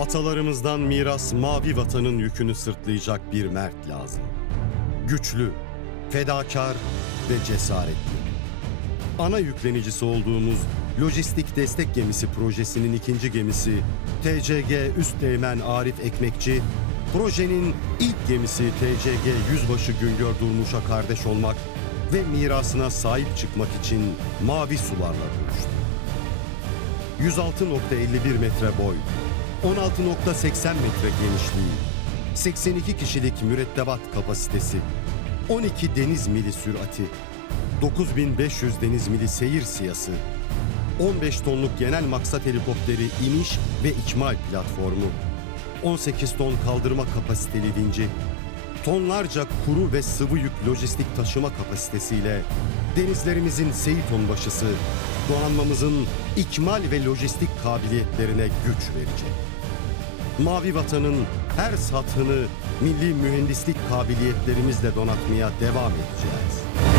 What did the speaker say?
Atalarımızdan miras mavi vatanın yükünü sırtlayacak bir mert lazım. Güçlü, fedakar ve cesaretli. Ana yüklenicisi olduğumuz Lojistik Destek Gemisi projesinin ikinci gemisi TCG Üsteğmen Arif Ekmekçi, projenin ilk gemisi TCG Yüzbaşı Güngör Durmuş'a kardeş olmak ve mirasına sahip çıkmak için mavi sularla buluştu. 106.51 metre boy, 16.80 metre genişliği, 82 kişilik mürettebat kapasitesi, 12 deniz mili sürati, 9500 deniz mili seyir siyası, 15 tonluk genel maksat helikopteri iniş ve ikmal platformu, 18 ton kaldırma kapasiteli vinci, tonlarca kuru ve sıvı yük lojistik taşıma kapasitesiyle denizlerimizin Seyit Onbaşısı, donanmamızın ikmal ve lojistik kabiliyetlerine güç verecek. Mavi Vatan'ın her sathını milli mühendislik kabiliyetlerimizle donatmaya devam edeceğiz.